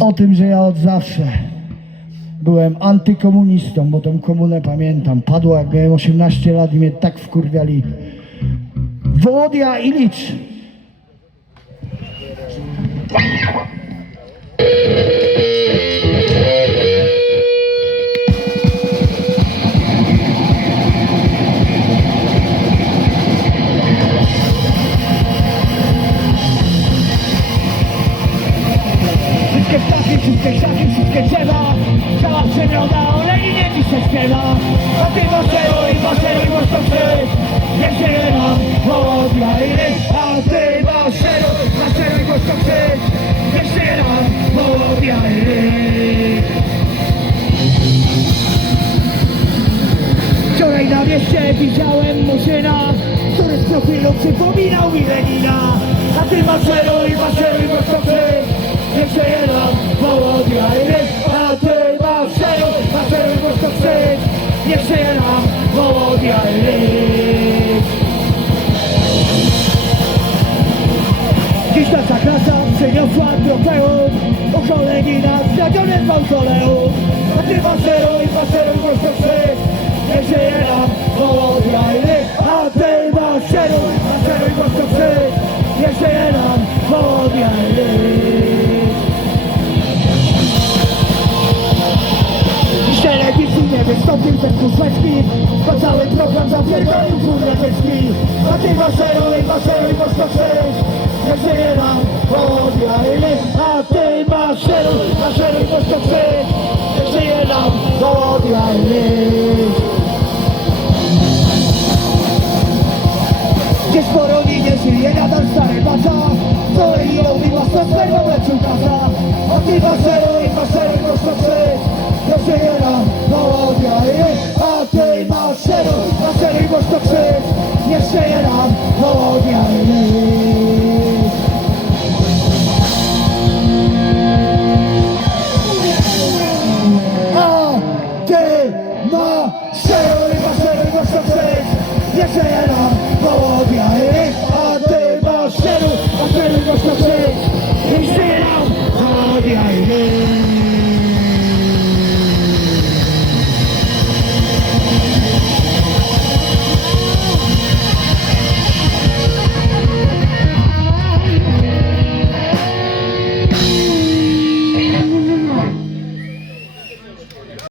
o tym, że ja od zawsze byłem antykomunistą, bo tą komunę pamiętam. Padło jak miałem 18 lat i mnie tak wkurwiali. Wołodia i wszystkie krzaki, wszystkie drzewa. Cała przemiana, Leninie dzisiaj śpiewa. A ty maszeruj, maszeruj, krzyż Niech się połowia i ryż A ty maszeruj, maszeruj, krzyż Niech się połowia i ryż Wczoraj na mieście widziałem Murzyna Który z profilu przypominał mi Lenina. A ty maszeruj, maszeruj, połowia i ryż Dziś nasza klasa przyniosła trofeum. U kolegi na stadionie z mauzoleum A ty maszeruj, maszeruj, tym sercu złe To cały program zapierdolił kurwa te śpi A ty maszeruj, maszeruj, można przejść Jak się nie nam odjajmy A ty maszeruj, maszeruj, można przejść Jak się nie nam odjajmy Gdzieś po rodzinie żyje nadal stary baca Co no i ją i swego leczu kaza. A ty maszeruj, maszeruj, można przejść Jak się nie nam Maszeruj, maszeruj, boż to krzyż Jeszcze jeden połowiany Maszeruj, maszeruj, boż to krzyż Jeszcze jeden połowiany A ty maszeruj, maszeruj, boż to krzyż